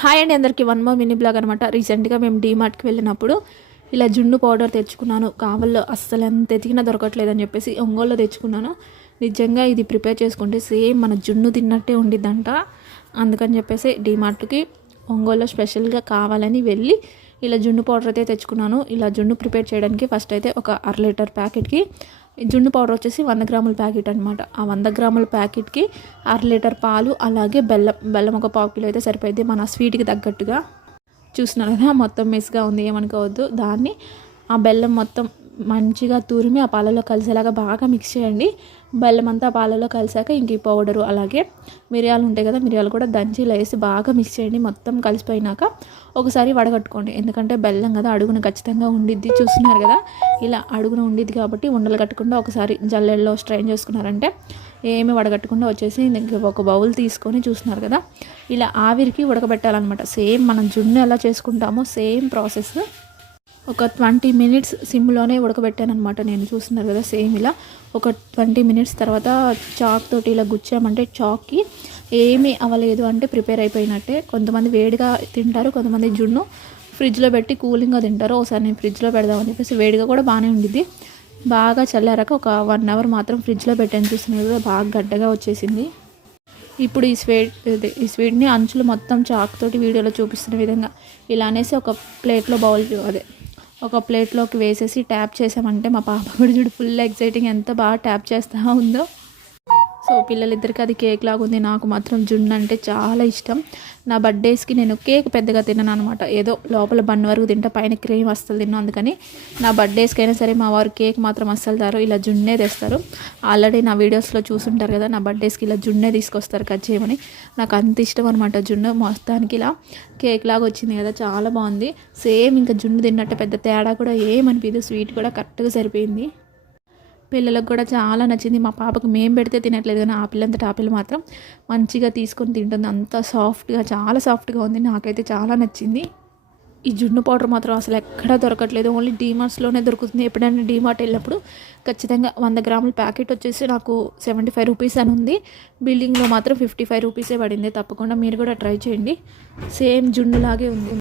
Hi అండి అందరికీ one more mini blog అనమాట. రీసెంట్గా మేము డీమార్ట్కి వెళ్ళినప్పుడు ఇలా జున్ను పౌడర్ తెచ్చుకున్నాను. కావల్లో అస్సలు ఎంత ఎతికినా దొరకట్లేదని చెప్పేసి ఒంగోలులో తెచ్చుకున్నాను. నిజంగా ఇది ప్రిపేర్ చేసుకుంటే సేమ్ మన జున్ను తిన్నట్టే ఉండిద్దంట. అందుకని చెప్పేసి డీమార్ట్కి ఒంగోలులో స్పెషల్గా కావాలని వెళ్ళి ఇలా జున్ను పౌడర్ అయితే తెచ్చుకున్నాను. ఇలా జున్ను ప్రిపేర్ చేయడానికి ఫస్ట్ అయితే ఒక 1/2 లీటర్ ప్యాకెట్కి జున్ను పౌడర్ వచ్చేసి 100 గ్రాముల ప్యాకెట్ అనమాట. ఆ 100 గ్రాముల ప్యాకెట్కి 1/2 లీటర్ పాలు, అలాగే బెల్లం ఒక 1/2 కిలో అయితే సరిపోయింది మన స్వీట్కి తగ్గట్టుగా. చూస్తున్నారు కదా, మొత్తం మిస్గా ఉంది, ఏమనుకోవద్దు. దాన్ని ఆ బెల్లం మొత్తం మంచిగా తురిమి ఆ పాలలో కలిసేలాగా బాగా మిక్స్ చేయండి. బెల్లం అంతా ఆ పాలలో కలిసాక ఇంక ఈ పౌడరు అలాగే మిరియాలు ఉంటాయి కదా, మిరియాలు కూడా దంచి ఇలా వేసి బాగా మిక్స్ చేయండి. మొత్తం కలిసిపోయినాక ఒకసారి వడగట్టుకోండి, ఎందుకంటే బెల్లం కదా అడుగున ఖచ్చితంగా ఉండిద్ది. చూస్తున్నారు కదా, ఇలా అడుగున ఉండిద్ది కాబట్టి ఉండలు కట్టకుండా ఒకసారి జల్లెల్లో స్ట్రైన్ చేసుకున్నారంటే ఏమి వడగట్టకుండా వచ్చేసి ఒక బౌల్ తీసుకొని చూస్తున్నారు కదా, ఇలా ఆవిరికి ఉడకబెట్టాలన్నమాట. సేమ్ మనం జున్ను ఎలా చేసుకుంటామో సేమ్ ప్రాసెస్. ఒక 20 మినిట్స్ సిమ్లోనే ఉడకబెట్టాను అనమాట నేను. చూస్తున్నారు కదా, సేమ్ ఇలా ఒక 20 మినిట్స్ తర్వాత చాక్ తోటి ఇలా గుచ్చామంటే చాక్కి ఏమీ అవ్వలేదు అంటే ప్రిపేర్ అయిపోయినట్టే. కొంతమంది వేడిగా తింటారు, కొంతమంది జున్ను ఫ్రిడ్జ్లో పెట్టి కూలింగ్గా తింటారు. ఒకసారి నేను ఫ్రిడ్జ్లో పెడదామని చెప్పేసి వేడిగా కూడా బాగానే ఉండిద్ది. బాగా చల్లారాక ఒక 1 అవర్ మాత్రం ఫ్రిడ్జ్లో పెట్టాను. చూస్తున్నారు కదా, బాగా గడ్డగా వచ్చేసింది. ఇప్పుడు ఈ స్వీట్ని అంచులు మొత్తం చాక్ తోటి వీడియోలో చూపిస్తున్న విధంగా ఇలా అనేసి ఒక ప్లేట్లో ఒక ప్లేట్లోకి వేసేసి ట్యాప్ చేసామంటే మా పాప కూడా చూడు ఫుల్ ఎక్సైటింగ్, ఎంత బాగా ట్యాప్ చేస్తూ ఉందో. సో పిల్లలిద్దరికి అది కేక్ లాగా ఉంది. నాకు మాత్రం జున్ను అంటే చాలా ఇష్టం. నా బర్త్డేస్కి నేను కేక్ పెద్దగా తిన్నాను అనమాట. ఏదో లోపల బన్ వరకు తింటా, పైన క్రీమ్ అస్సలు తిన్నాను. అందుకని నా బర్త్డేస్కి అయినా సరే మా వారు కేక్ మాత్రం అస్సలు తారు, ఇలా జున్నే తెస్తారు. ఆల్రెడీ నా వీడియోస్లో చూసుంటారు కదా, నా బర్త్డేస్కి ఇలా జున్నే తీసుకొస్తారు కట్ చేయమని. నాకు అంత ఇష్టం అనమాట జున్ను. మొత్తానికి ఇలా కేక్ లాగా వచ్చింది కదా, చాలా బాగుంది. సేమ్ ఇంకా జున్ను తిన్నట్టు పెద్ద తేడా కూడా ఏమనిపించదు. స్వీట్ కూడా కరెక్ట్గా సరిపోయింది. పిల్లలకు కూడా చాలా నచ్చింది. మా పాపకు మేము పెడితే తినట్లేదు, కానీ ఆ పిల్లంతటా ఆ పిల్ల మాత్రం మంచిగా తీసుకొని తింటుంది. అంత సాఫ్ట్గా, చాలా సాఫ్ట్గా ఉంది. నాకైతే చాలా నచ్చింది. ఈ జున్ను పౌడర్ మాత్రం అసలు ఎక్కడా దొరకట్లేదు, ఓన్లీ డీమార్ట్స్లోనే దొరుకుతుంది. ఎప్పుడైనా డీమార్ట్ వెళ్ళినప్పుడు ఖచ్చితంగా 100 గ్రాముల ప్యాకెట్ వచ్చేసి నాకు 75 రూపీస్ అని ఉంది. బిల్డింగ్లో మాత్రం 55 రూపీసే పడింది. తప్పకుండా మీరు కూడా ట్రై చేయండి. సేమ్ జున్ను లాగే ఉంది.